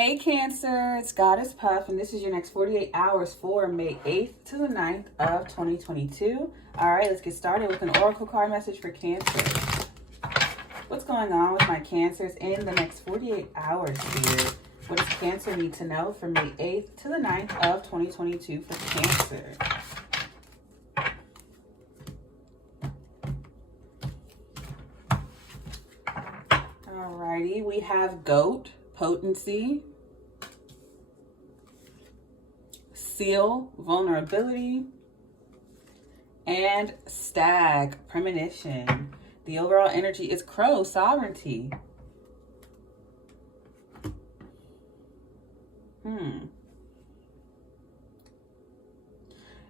Hey Cancer, it's Goddess Puff, and this is your next 48 hours for May 8th to the 9th of 2022. All right, let's get started with an oracle card message for Cancer. What's going on with my Cancers in the next 48 hours here? What does Cancer need to know from May 8th to the 9th of 2022 for Cancer? Alrighty, we have Goat, Potency, Seal, Vulnerability, and Stag, Premonition. The overall energy is Crow, Sovereignty.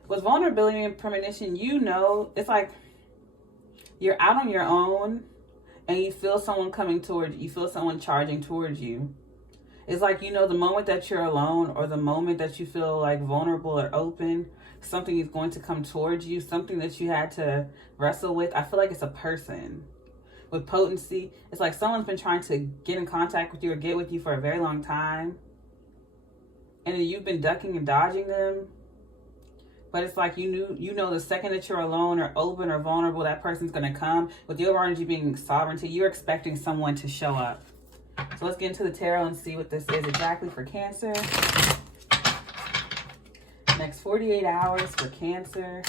With Vulnerability and Premonition, you know, it's like you're out on your own and you feel someone coming towards you. You feel someone charging towards you. It's like, you know, the moment that you're alone or the moment that you feel like vulnerable or open, something is going to come towards you, something that you had to wrestle with. I feel like it's a person. With Potency, it's like someone's been trying to get in contact with you or get with you for a very long time. And then you've been ducking and dodging them. But it's like you know the second that you're alone or open or vulnerable, that person's going to come. With the overall energy being sovereignty, you're expecting someone to show up. So let's get into the tarot and see what this is exactly for Cancer. Next 48 hours for Cancer.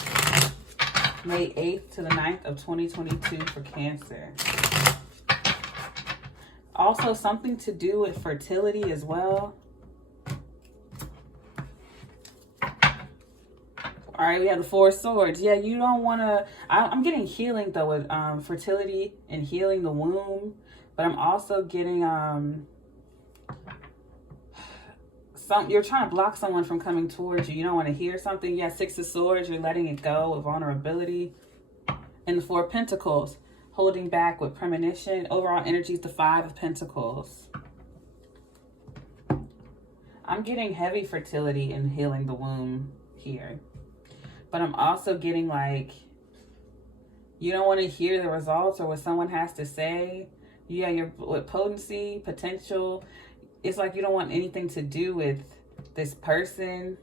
May 8th to the 9th of 2022 for Cancer. Also something to do with fertility as well. All right, we have the Four of Swords. Yeah, you don't want to... I'm getting healing, though, with fertility and healing the womb. But I'm also getting... you're trying to block someone from coming towards you. You don't want to hear something. Yeah, Six of Swords, you're letting it go with vulnerability. And the Four of Pentacles, holding back with premonition. Overall energy is the Five of Pentacles. I'm getting heavy fertility and healing the womb here. But I'm also getting like, you don't want to hear the results or what someone has to say. Yeah, you're with potency, potential. It's like you don't want anything to do with this person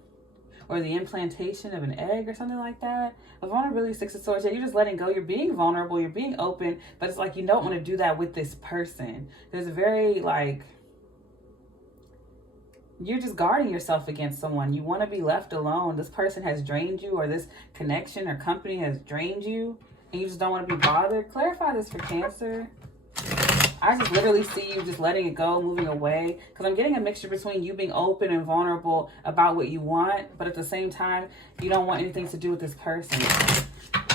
or the implantation of an egg or something like that. A vulnerability, Six of Swords, yeah, you're just letting go. You're being vulnerable. You're being open. But it's like you don't want to do that with this person. There's a very like... You're just guarding yourself against someone. You want to be left alone. This person has drained you, or this connection or company has drained you, and you just don't want to be bothered. Clarify this for Cancer. I just literally see you just letting it go, moving away, because I'm getting a mixture between you being open and vulnerable about what you want, but at the same time, you don't want anything to do with this person.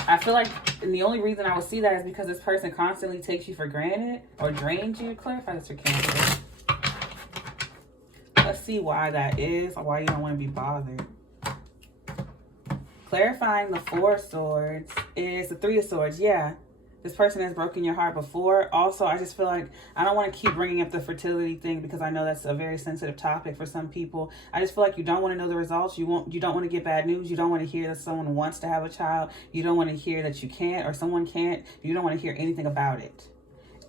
I feel like, and the only reason I would see that is because this person constantly takes you for granted or drains you. Clarify this for Cancer. Let's see why that is, or why you don't want to be bothered. Clarifying the Four of Swords is the Three of Swords. Yeah, this person has broken your heart before. Also, I just feel like I don't want to keep bringing up the fertility thing because I know that's a very sensitive topic for some people. I just feel like you don't want to know the results. You don't want to get bad news. You don't want to hear that someone wants to have a child. You don't want to hear that you can't or someone can't. You don't want to hear anything about it.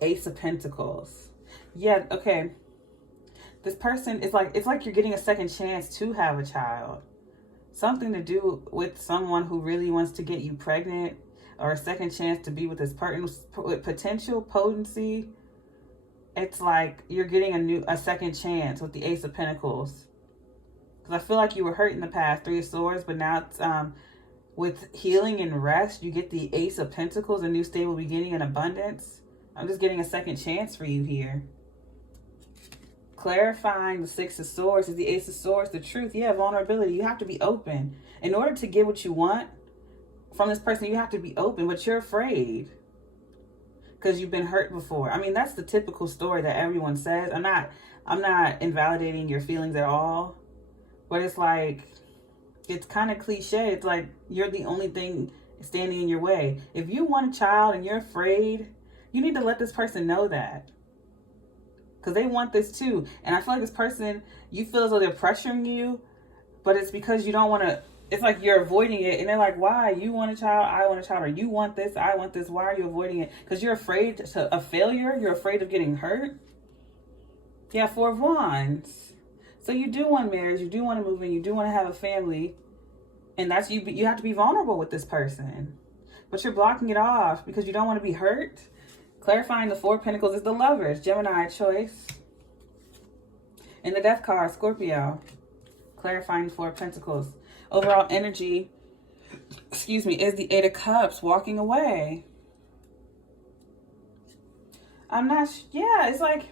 Ace of Pentacles. Yeah, okay. This person is like, it's like you're getting a second chance to have a child. Something to do with someone who really wants to get you pregnant, or a second chance to be with this person with potential potency. It's like you're getting a second chance with the Ace of Pentacles. Because I feel like you were hurt in the past, Three of Swords, but now it's, with healing and rest, you get the Ace of Pentacles, a new stable beginning and abundance. I'm just getting a second chance for you here. Clarifying the Six of Swords is the Ace of Swords, the truth. Yeah, vulnerability. You have to be open. In order to get what you want from this person, you have to be open, but you're afraid because you've been hurt before. I mean, that's the typical story that everyone says. I'm not invalidating your feelings at all, but it's like, it's kind of cliche. It's like you're the only thing standing in your way. If you want a child and you're afraid, you need to let this person know that. Because they want this too. And I feel like this person, you feel as though they're pressuring you, but it's because you don't want to, it's like you're avoiding it. And they're like, why? You want a child, I want a child. Or you want this, I want this. Why are you avoiding it? Because you're afraid of failure. You're afraid of getting hurt. Yeah, Four of Wands. So you do want marriage, you do want to move in, you do want to have a family. And that's you have to be vulnerable with this person. But you're blocking it off because you don't want to be hurt. Clarifying the Four of Pentacles is the Lovers, Gemini choice. And the Death card, Scorpio. Clarifying the Four of Pentacles. Overall energy, excuse me, is the Eight of Cups, walking away. I'm not, yeah, it's like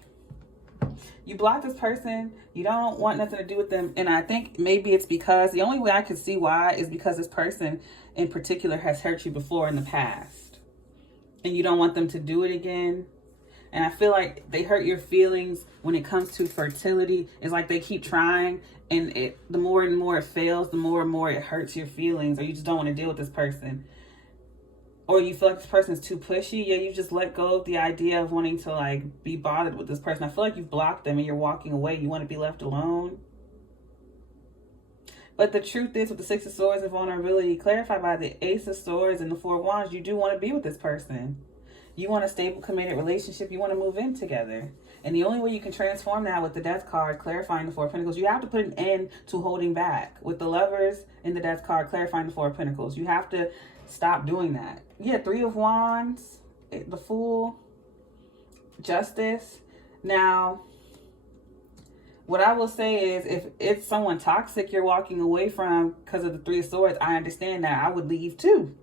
you block this person. You don't want nothing to do with them. And I think maybe it's because, the only way I could see why is because this person in particular has hurt you before in the past. And you don't want them to do it again. And I feel like they hurt your feelings when it comes to fertility. It's like they keep trying, and the more and more it fails, the more and more it hurts your feelings, or you just don't want to deal with this person. Or you feel like this person is too pushy. Yeah, you just let go of the idea of wanting to like be bothered with this person. I feel like you've blocked them and you're walking away. You want to be left alone. But the truth is, with the Six of Swords and vulnerability clarified by the Ace of Swords and the Four of Wands, you do want to be with this person. You want a stable, committed relationship. You want to move in together. And the only way you can transform that with the Death card, clarifying the Four of Pentacles, you have to put an end to holding back. With the Lovers in the Death card, clarifying the Four of Pentacles, you have to stop doing that. Yeah, Three of Wands, the Fool, Justice. Now, what I will say is, if it's someone toxic you're walking away from because of the Three of Swords, I understand that. I would leave too.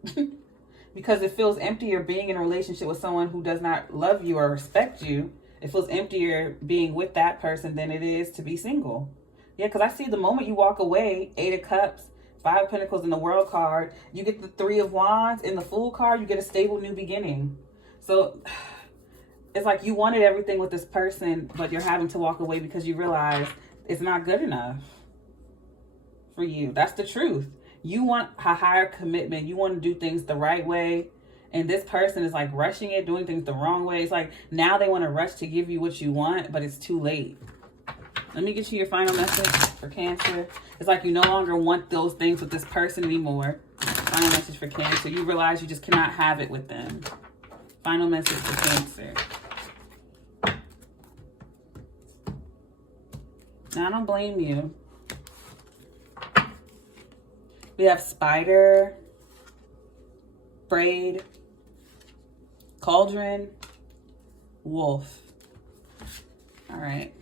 Because it feels emptier being in a relationship with someone who does not love you or respect you. It feels emptier being with that person than it is to be single. Yeah, because I see the moment you walk away, Eight of Cups, Five of Pentacles in the World card, you get the Three of Wands in the Fool card, you get a stable new beginning. So it's like you wanted everything with this person, but you're having to walk away because you realize it's not good enough for you. That's the truth. You want a higher commitment. You want to do things the right way. And this person is like rushing it, doing things the wrong way. It's like now they want to rush to give you what you want, but it's too late. Let me get you your final message for Cancer. It's like you no longer want those things with this person anymore. Final message for Cancer. You realize you just cannot have it with them. Final message for Cancer. Now, I don't blame you. We have Spider, Braid, Cauldron, Wolf. All right.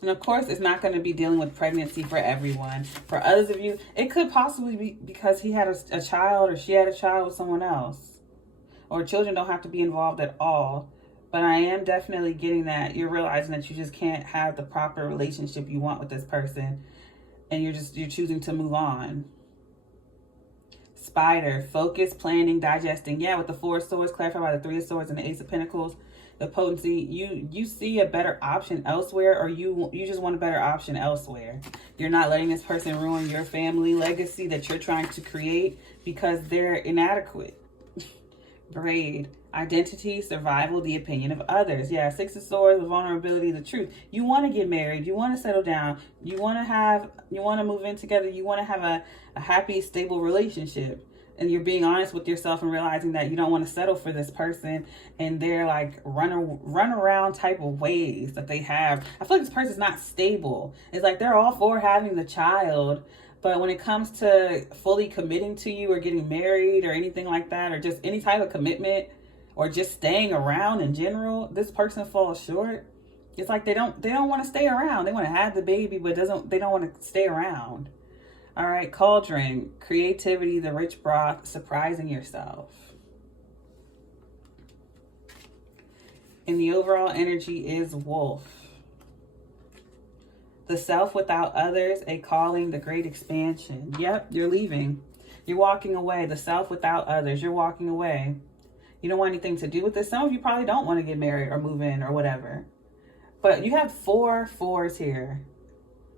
And of course, it's not going to be dealing with pregnancy for everyone. For others of you, it could possibly be because he had a child or she had a child with someone else. Or children don't have to be involved at all. But I am definitely getting that you're realizing that you just can't have the proper relationship you want with this person. And you're choosing to move on. Spider, focus, planning, digesting. Yeah, with the Four of Swords, clarified by the Three of Swords and the Ace of Pentacles. The potency, you see a better option elsewhere, or you just want a better option elsewhere. You're not letting this person ruin your family legacy that you're trying to create because they're inadequate. Braid, identity, survival, the opinion of others. Yeah, Six of Swords, the vulnerability, the truth. You want to get married. You want to settle down. You want to move in together. You want to have a happy, stable relationship. And you're being honest with yourself and realizing that you don't want to settle for this person and they're like run around type of ways that they have. I feel like this person's not stable. It's like they're all for having the child, but when it comes to fully committing to you or getting married or anything like that, or just any type of commitment or just staying around in general, this person falls short. It's like they don't want to stay around. They want to have the baby, but they don't want to stay around. All right, Cauldron, creativity, the rich broth, surprising yourself. And the overall energy is Wolf. The self without others, a calling, the great expansion. Yep, you're leaving. You're walking away. The self without others, you're walking away. You don't want anything to do with this. Some of you probably don't want to get married or move in or whatever. But you have 4 fours here.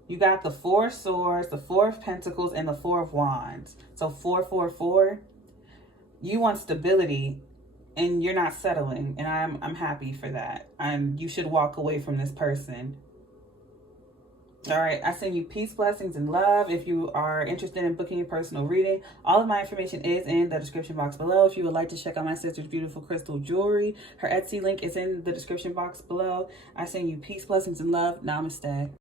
You got the Four of Swords, the Four of Pentacles, and the Four of Wands. So 4, 4, 4. You want stability, and you're not settling, and I'm happy for that. You should walk away from this person. All right, I send you peace, blessings, and love. If you are interested in booking a personal reading, all of my information is in the description box below. If you would like to check out my sister's beautiful crystal jewelry, her Etsy link is in the description box below. I send you peace, blessings, and love. Namaste.